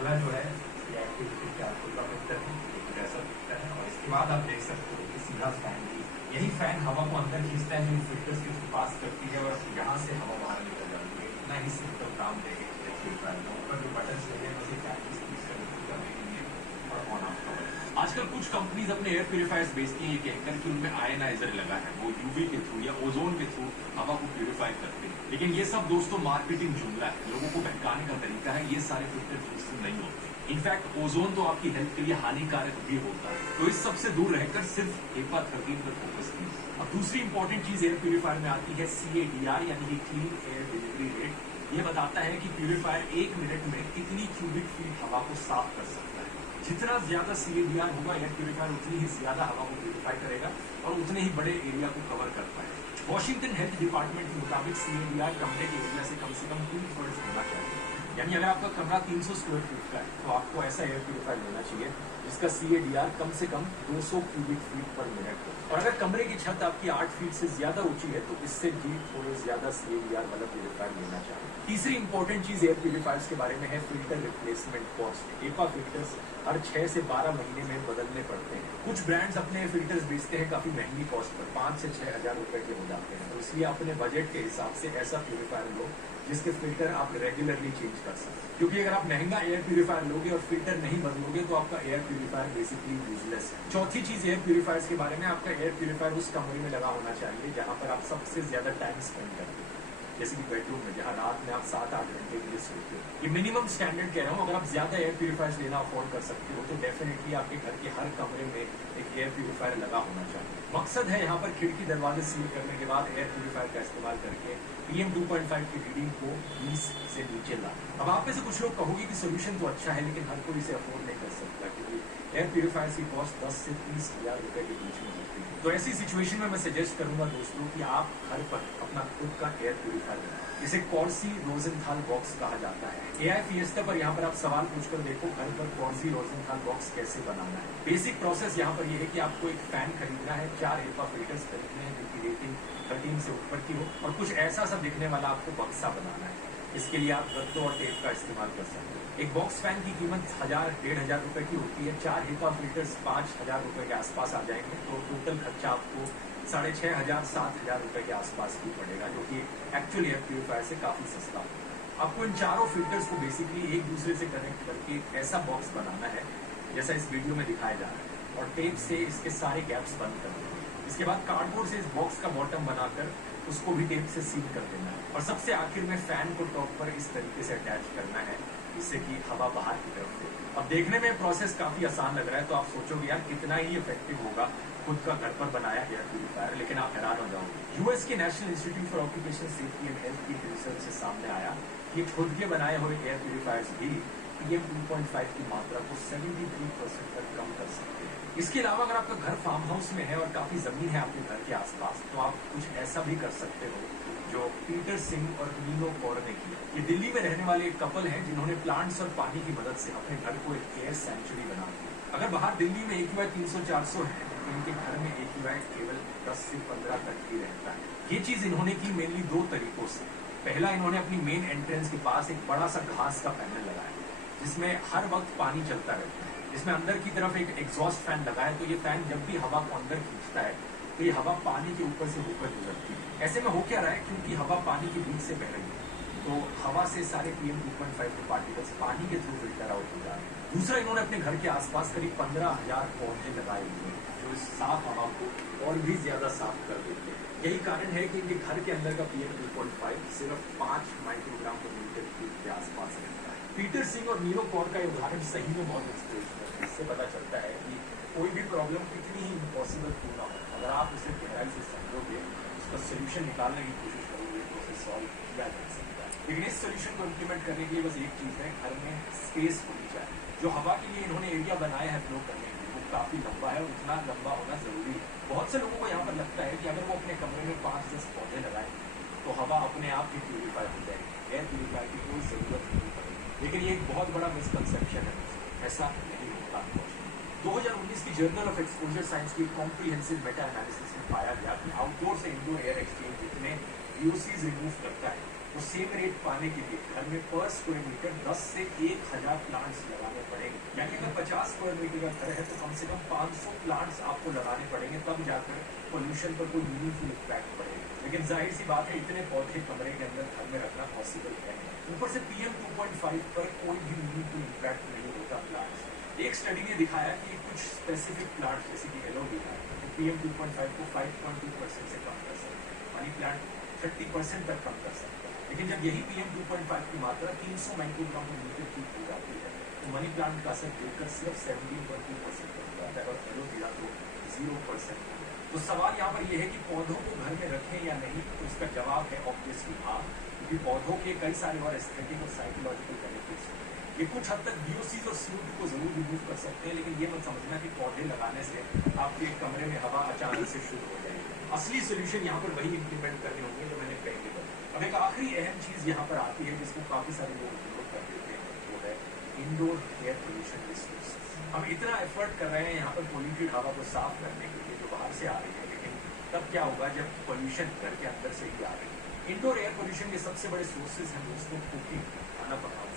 अगला जो है ये एक्टिविटी के आउटपुट का फिल्टर है, एक ऐसा फिल्टर है। और इसके बाद आप देख सकते हो कि सीधा फैन भी, यही फैन हवा को अंदर खींचता है जो इन फिल्टर्स के थ्रू पास करती है और यहाँ से हवा बाहर निकल जाती है। इतना ही सिंपल काम देगा ऊपर जो बटन लगे हैं उसी फैन की स्पीड से करने के लिए और ऑन ऑफ कर। आजकल कुछ कंपनीज अपने एयर प्यूरिफायर्स बेचती हैं ये कहकर कि उनमें आयनाइजर लगा है, वो यूवी के थ्रू या ओजोन के थ्रू हवा को प्यूरिफाई करते हैं। लेकिन ये सब दोस्तों मार्केटिंग जुमला है, लोगों को बहकाने का तरीका है। ये सारे फिल्टर यूजफुल नहीं होते। इनफैक्ट ओजोन तो आपकी हेल्थ के लिए हानिकारक भी होता है, तो इस सबसे दूर रहकर सिर्फ HEPA 13 पर फोकस कीजिए। अब दूसरी इंपॉर्टेंट चीज एयर प्यूरिफायर में आती है CADR यानी कि क्लीन एयर डिलीवरी रेट। ये बताता है कि प्यूरिफायर 1 मिनट में कितनी क्यूबिक फीट हवा को साफ कर सकता है। जितना ज्यादा CADR होगा एयर प्यूरिफायर उतनी ही ज्यादा हवा को प्यूरिफाई करेगा और उतने ही बड़े एरिया को कवर कर पाएगा। वॉशिंगटन हेल्थ डिपार्टमेंट के मुताबिक CADR कमरे के एरिया से कम 2/3 होना चाहिए। यानी अगर आपका कमरा 300 स्क्वायर फीट का है तो आपको ऐसा एयर प्यूरिफायर लेना चाहिए जिसका CADR कम से कम 200 क्यूबिक फीट पर मिनट हो। और अगर कमरे की छत आपकी 8 फीट से ज्यादा ऊंची है तो इससे भी थोड़े ज्यादा CADR वाला प्यूरिफायर लेना चाहिए। तीसरी इंपॉर्टेंट चीज एयर प्यूरिफायर्स के बारे में है filter replacement cost. HEPA filters हर 6 से 12 महीने में बदलने पड़ते हैं। कुछ ब्रांड्स अपने फिल्टर्स बेचते हैं काफी महंगी कॉस्ट पर, 5 से 6 हजार रुपए के हो जाते हैं। तो इसलिए अपने बजट के हिसाब से ऐसा प्यूरिफायर लो जिसके फिल्टर आप रेगुलरली चेंज कर सकते हैं। क्योंकि अगर आप महंगा एयर प्यूरिफायर लोगे और फिल्टर नहीं बदलोगे तो आपका एयर प्यूरिफायर बेसिकली यूजलेस है। चौथी चीज एयर प्यूरिफायर्स के बारे में, आपका एयर प्यूरिफायर उस कमरे में लगा होना चाहिए जहां पर आप सबसे ज्यादा टाइम स्पेंड करते हैं, जैसे कि बेडरूम में जहां रात में आप 7-8 घंटे के लिए सोते हो। ये मिनिमम स्टैंडर्ड कह रहा हूँ। अगर आप ज्यादा एयर प्यूरिफायर्स लेना अफोर्ड कर सकते हो तो डेफिनेटली आपके घर के हर कमरे में एक एयर प्यूरिफायर लगा होना चाहिए। मकसद है यहाँ पर खिड़की दरवाजे सील करने के बाद एयर प्यूरिफायर का इस्तेमाल करके PM 2.5 की रीडिंग को 20 से नीचे ला। अब आप में से कुछ लोग कहोगे कि सोल्यूशन तो अच्छा है लेकिन हर कोई इसे अफोर्ड नहीं कर सकता, क्योंकि एयर प्यूरिफायर की कॉस्ट 10 से 30 हजार रुपए के बीच में होती है। तो ऐसी सिचुएशन में मैं सजेस्ट करूंगा दोस्तों कि आप घर पर अपना खुद का एयर प्यूरिफायर बनाएं। इसे कॉर्सी रोजेंथाल बॉक्स कहा जाता है। AI फिएस्टा पर यहाँ पर आप सवाल पूछकर देखो घर पर कॉर्सी रोजेंथाल बॉक्स कैसे बनाना है। बेसिक प्रोसेस यहाँ पर यह है कि आपको एक फैन खरीदना है, 4 HEPA फिल्टर्स खरीदने हैं जिनकी रेटिंग 13 से ऊपर की हो और कुछ ऐसा सा दिखने वाला आपको बक्सा बनाना है। इसके लिए आप गत्तों और टेप का इस्तेमाल कर सकते हैं। एक बॉक्स फैन की कीमत 1000-1500 रुपए की होती है। 4 HEPA फिल्टर्स 5000 रुपए के आसपास आ जाएंगे, तो टोटल खर्चा आपको 6500-7000 रुपए के आसपास ही पड़ेगा, जो कि एक्चुअल एयर प्यूरिफायर से काफी सस्ता होगा। आपको इन चारों फिल्टर्स को बेसिकली एक दूसरे से कनेक्ट करके ऐसा बॉक्स बनाना है जैसा इस वीडियो में दिखाया जा रहा है और टेप से इसके सारे गैप्स बंद कर देना है। इसके बाद कार्डबोर्ड से इस बॉक्स का बॉटम बनाकर उसको भी टेप से सील कर देना है और सबसे आखिर में फैन को टॉप पर इस तरीके से अटैच करना है जिससे कि हवा बाहर की तरफ दे। अब देखने में प्रोसेस काफी आसान लग रहा है तो आप सोचोगे यार कितना ही इफेक्टिव होगा खुद का घर पर बनाया एयर प्यूरिफायर, लेकिन आप हैरान हो जाओगे। US के national institute for occupational safety and health की रिसर्च से सामने आया कि खुद के बनाए हुए एयर प्यूरिफायर्स भी PM 2.5 की मात्रा को 73% तक कम कर सकते हैं। इसके अलावा अगर आपका घर फार्म हाउस में है और काफी जमीन है आपके घर के आसपास तो आप कुछ ऐसा भी कर सकते हो जो पीटर सिंह और नीनो कौर ने किया। ये दिल्ली में रहने वाले एक कपल हैं जिन्होंने प्लांट्स और पानी की मदद से अपने घर को एक एयर सेंचुरी बना दिया। अगर बाहर दिल्ली में AQI 300-400 है तो इनके घर में AQI केवल 10 से 15 तक ही रहता है। ये चीज इन्होंने की मेनली 2 तरीकों से। पहला, इन्होंने अपनी मेन एंट्रेंस के पास एक बड़ा सा घास का पैनल लगाया जिसमें हर वक्त पानी चलता रहता है, जिसमें अंदर की तरफ एक एग्जॉस्ट फैन लगाया तो ये फैन जब भी हवा को अंदर खींचता है तो ये हवा पानी के ऊपर से होकर गुजरती है। ऐसे में हो क्या रहा है, क्योंकि हवा पानी के बीच से बह रही है तो हवा से सारे PM 2.5 के पार्टिकल्स पानी के थ्रू फिल्टर आउट हो जा रहे हैं। दूसरा, इन्होंने अपने घर के आसपास करीब 15,000 पौधे लगाए हुए हैं जो इस साफ हवा को और भी ज्यादा साफ कर देते हैं। यही कारण है कि इनके घर के अंदर का PM 2.5 सिर्फ 5 माइक्रोग्राम पर मीटर क्यूब के आसपास रहता है। पीटर सिंह और नीरो कौर का उदाहरण सही में बहुत इंस्पिरेशनल है। इससे पता चलता है कि कोई भी प्रॉब्लम कितनी ही इम्पॉसिबल क्यों ना हो, अगर आप उसे गहराई से समझोगे, उसका सोल्यूशन निकालने की कोशिश करोगे तो उसे सॉल्व किया जा सकता है। लेकिन इस सोल्यूशन को इम्प्लीमेंट करने के लिए बस एक चीज है, घर में स्पेस होनी चाहिए। जो हवा के लिए इन्होंने एरिया बनाया है फ्लो करने के लिए वो काफी लंबा है और उतना लंबा होना जरूरी है। बहुत से लोगों को यहाँ पर लगता है कि अगर वो अपने कमरे में 5-10 पौधे लगाए तो हवा अपने आप ही प्यूरिफाई हो जाएगी, एयर प्यूरिफायर की कोई जरूरत नहीं पड़ेगी। लेकिन ये एक बहुत बड़ा मिसकंसेप्शन है, ऐसा नहीं होता। 2019 की जर्नल ऑफ एक्सपोजर साइंस की कॉम्प्रिहेंसिव मेटा एनालिसिस में पाया गया कि आउटडोर से इंडोर एयर एक्सचेंज जितने VOCs रिमूव करता है तो सेम रेट पाने के लिए घर में पर स्क्वायर मीटर 10 से 1000 प्लांट्स लगाने पड़ेंगे। यानी अगर 50 स्क्वायर मीटर का घर है तो कम से कम 500 प्लांट्स आपको लगाने पड़ेंगे, तब जाकर पोल्यूशन पर कोई मीनिंगफुल इम्पैक्ट पड़ेगा। लेकिन जाहिर सी बात है, इतने पौधे कमरे के अंदर घर में रखना पॉसिबल है। ऊपर से PM 2.5 पर कोई भी मीनिंगफुल इम्पैक्ट नहीं होता प्लांट्स। एक स्टडी ने दिखाया कि कुछ स्पेसिफिक प्लांट जैसे कि एलोवेरा PM 2.5 को 5.2% से कम कर सकते हैं, मनी प्लांट 30% तक कम कर सकते हैं। लेकिन जब यही PM 2.5 की मात्रा 300 माइक्रोग्राम पर मीटर क्यूब हो जाती है तो मनी प्लांट का असर गिरकर सिर्फ 17.2% तक जाता है और एलोवेरा तो 0%। तो सवाल यहाँ पर यह है कि पौधों को घर में रखें या नहीं, तो इसका जवाब है ऑब्वियसली हाँ, क्योंकि पौधों के कई सारे और एस्थेटिक और साइकोलॉजिकल बेनिफिट्स हैं। ये कुछ हद तक VOCs और CO2 को जरूर रिमूव कर सकते हैं, लेकिन ये मत समझना कि पौधे लगाने से आपके कमरे में हवा अचानक से शुरू हो जाएगी। असली सोल्यूशन यहाँ पर वही इम्प्लीमेंट करने होंगे जो मैंने पहले बताया। अब एक आखिरी अहम चीज यहाँ पर आती है जिसको काफी सारे लोग विरोध कर देते हैं, वो है इंडोर एयर पोल्यूशन रिसोर्स। हम इतना एफर्ट कर रहे हैं यहाँ पर पोल्यूटेड हवा को साफ करने के लिए जो बाहर से आ रही है, लेकिन तब क्या होगा जब पोल्यूशन घर के अंदर से ही आ रही है। इंडोर एयर पोल्यूशन के सबसे बड़े सोर्सेज हैं दोस्तों कुकिंग, खाना पकाना,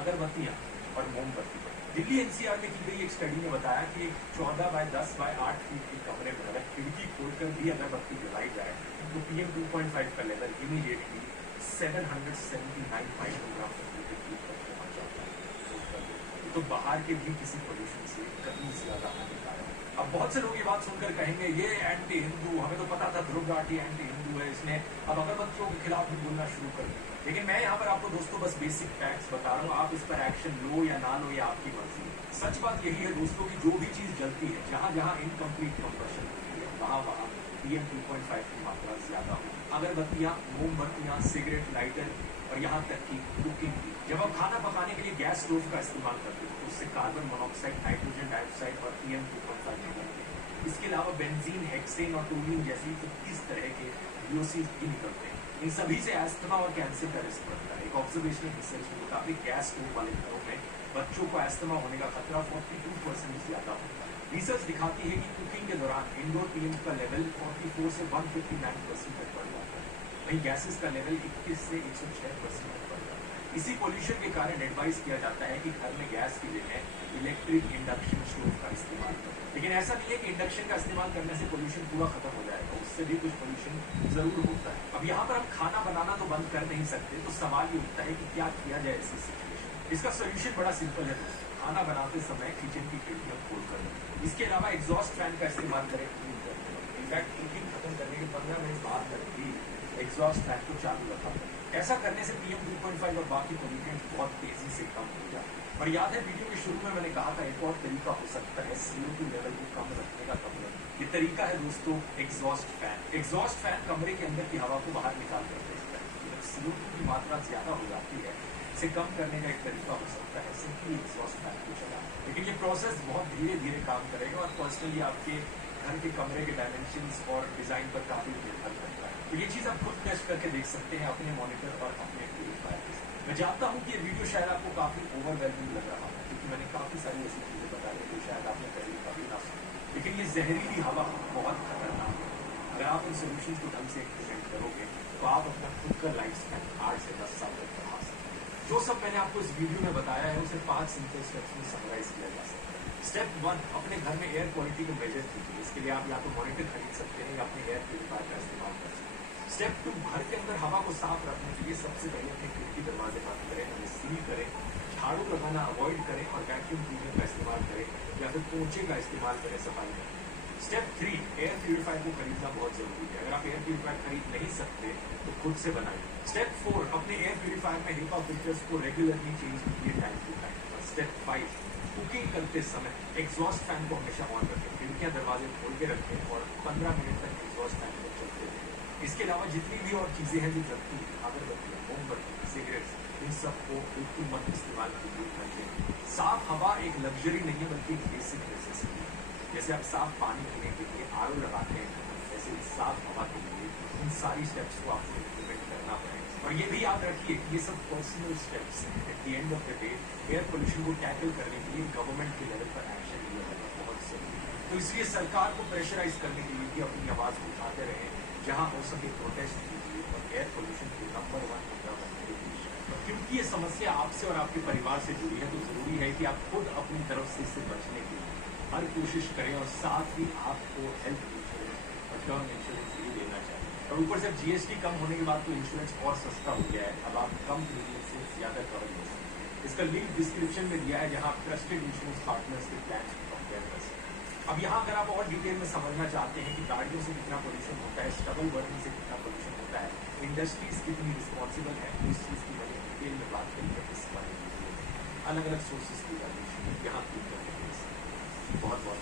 अगरबत्तियां और मोमबत्ती। दिल्ली NCR में की गई एक स्टडी ने बताया कि 14 बाय 10 बाय 8 फीट के कमरे में अगर खिड़की खोलकर भी अगरबत्ती जलाई जाए तो PM 2.5 का लेवल इमीडिएटली 779 माइक्रोग्राम पर मीटर क्यूब तक पहुंच जाता है। तो बाहर के भी किसी पोल्यूशन से कहीं ज्यादा हानिकारक। अब बहुत से लोग ये बात सुनकर कहेंगे ये एंटी हिंदू, हमें तो पता था ध्रुव राठी एंटी हिंदू है, इसने अब अगरबत्तियों के खिलाफ भी बोलना शुरू कर दिया। लेकिन मैं यहाँ पर आपको दोस्तों बस बेसिक फैक्ट्स बता रहा हूँ, आप इस पर एक्शन लो या ना लो ये आपकी मर्जी है। सच बात यही है दोस्तों कि जो भी चीज जलती है, जहाँ जहाँ इनकम्प्लीट कंबशन होती है, वहाँ PM 2.5 की मात्रा ज्यादा हो। अगरबत्तियां, मोमबत्तियां, सिगरेट, लाइटर और यहाँ तक कि कुकिंग भी। जब आप खाना पकाने के लिए गैस स्टोव का इस्तेमाल करते हो तो उससे कार्बन मोनोऑक्साइड, नाइट्रोजन डाइऑक्साइड और PM 2.5 निकलते हैं। इसके अलावा बेंजीन, हेक्सेन और टोल्यूइन जैसी 21 तरह के VOCs भी निकलते हैं। इन सभी से एस्थमा और कैंसर का रिस्क बढ़ता है। एक ऑब्जर्वेशनल रिसर्च के मुताबिक गैस स्टोव वाले घरों में बच्चों को एस्थमा होने का खतरा 42% ज्यादा होता है। रिसर्च दिखाती है कि कुकिंग के दौरान इंडोर PM का लेवल 44 से 159% तक बढ़ जाता है, वहीं गैसेस का लेवल 21 से 106% तक बढ़ जाता है। इसी पोल्यूशन के कारण एडवाइस किया जाता है कि घर में गैस की जगह इलेक्ट्रिक इंडक्शन स्टोव का इस्तेमाल करें। लेकिन ऐसा नहीं है कि इंडक्शन का इस्तेमाल करने से पोल्यूशन पूरा खत्म हो जाएगा, उससे भी कुछ पोल्यूशन जरूर होता है। अब यहाँ पर हम खाना बनाना तो बंद कर नहीं सकते, तो सवाल ये उठता है कि क्या किया जाए ऐसी सिचुएशन। इसका सोल्यूशन बड़ा सिंपल है दोस्तों, खाना बनाते समय किचन की खिड़कियां खोल कर दें। इसके अलावा एग्जॉस्ट फैन का इस्तेमाल करें कूल करने में। इनफैक्ट कुकिंग खत्म करने के 15 मिनट बाद तक भी एग्जॉस्ट फैन को चालू रखा करें। ऐसा करने से PM 2.5 और बाकी पोल्यूटेंट बहुत तेजी से कम हो जाते हैं। और याद है वीडियो के शुरू में मैंने कहा था एक और तरीका हो सकता है CO2 लेवल को कम रखने का कमरे में। ये तरीका है दोस्तों एग्जॉस्ट फैन। एग्जॉस्ट फैन कमरे के अंदर की हवा को बाहर निकाल कर देता है। जब CO2 की मात्रा ज्यादा हो जाती है, इसे कम करने का एक तरीका हो सकता है सिंपली एग्जॉस्ट फैन को चलाना। लेकिन ये प्रोसेस बहुत धीरे धीरे काम करेगा और पर्सनली आपके घर के कमरे के डायमेंशंस और डिजाइन पर काफी निर्भर करता है। तो ये चीज आप खुद टेस्ट करके देख सकते हैं अपने मॉनिटर और अपने प्यूरिफायर के साथ। मैं जानता हूँ कि ये वीडियो शायद आपको काफी ओवरवेलमिंग लग रहा है, क्योंकि मैंने काफी सारी ऐसी चीजें बताई जो शायद आपने पहले कभी ना सुनी, लेकिन ये जहरीली हवा बहुत खतरनाक है। अगर आप इन सोल्यूशन को ढंग से इम्प्लीमेंट करोगे तो आप अपना खुद का लाइफ स्पैन 8 से 10 साल तक बढ़ा सकते हैं। जो सब मैंने आपको इस वीडियो में बताया है उसे 5 सिंपल स्टेप्स में समराइज किया जा सकता है। स्टेप 1, अपने घर में एयर क्वालिटी को मेजर कीजिए। इसके लिए आप या तो मॉनिटर खरीद सकते हैं या अपने एयर प्यूरिफायर का इस्तेमाल कर सकते हैं। स्टेप 2, घर के अंदर हवा को साफ रखने के लिए सबसे पहले अपने खिड़की दरवाजे बंद करें, उन्हें सील करें, झाड़ू लगाना अवॉइड करें और वैक्यूम क्लीनर का इस्तेमाल करें या फिर पोंछे का इस्तेमाल करें सफाई में। स्टेप 3, एयर प्यूरिफायर को खरीदना बहुत जरूरी है। अगर आप एयर प्यूरिफायर खरीद नहीं सकते तो खुद से बनाइए। स्टेप 4, अपने एयर प्यूरिफायर में HEPA फिल्टर्स को रेगुलरली चेंज कीजिए टाइम टू टाइम। और स्टेप 5, कुकिंग करते समय एग्जॉस्ट फैन को हमेशा ऑन रखें, खिड़कियां दरवाजे खोल के रखें और 15 मिनट तक एग्जॉस्ट फैन को चलते रहें। इसके अलावा जितनी भी और चीजें हैं जो जलती हैं, अगरबत्तियां, मोमबत्ती, सिगरेट्स, इन सबको बिल्कुल मत इस्तेमाल कीजिए। साफ हवा एक लग्जरी नहीं है बल्कि एक बेसिक नेसेसिटी है। जैसे आप साफ पानी पीने के लिए RO लगाते हैं, वैसे साफ हवा के लिए इन सारी स्टेप्स को आपको इम्प्लीमेंट करना पड़ेगा। और ये भी याद रखिए कि ये सब पर्सनल स्टेप्स हैं। At the end of the day air pollution को टैकल करने के लिए गवर्नमेंट के लेवल पर एक्शन लिया जाना बहुत जरूरी है। तो इसलिए सरकार को प्रेशराइज करने के लिए भी अपनी आवाज उठाते रहे, जहां हो सके प्रोटेस्ट कीजिए और एयर पोल्यूशन को नंबर 1 मुद्दा क्योंकि ये समस्या आपसे और आपके परिवार से जुड़ी है, तो जरूरी है कि आप खुद अपनी तरफ से इससे बचने के लिए हर कोशिश करें, और साथ ही आपको हेल्थ इंश्योरेंस और टर्म इंश्योरेंस भी लेना चाहिए। और ऊपर से जीएसटी कम होने के बाद तो इंश्योरेंस और सस्ता हो गया है, अब आप कम प्रीमियम से ज्यादा कवर ले सकते हैं। इसका लिंक डिस्क्रिप्शन में दिया है, जहां आप ट्रस्टेड इंश्योरेंस पार्टनर्स के प्लान को कंपेयर कर सकते हैं। अब यहाँ अगर आप और डिटेल में समझना चाहते हैं कि गाड़ियों से कितना पोल्यूशन होता है, स्टबल बर्निंग से कितना पोल्यूशन होता है, इंडस्ट्रीज कितनी रिस्पॉन्सिबल है, इस चीज की मैंने डिटेल में बात करी है। इस बारे में अलग अलग सोर्सेस की वैल्यूएशन यहाँ क्लिक करके बहुत बहुत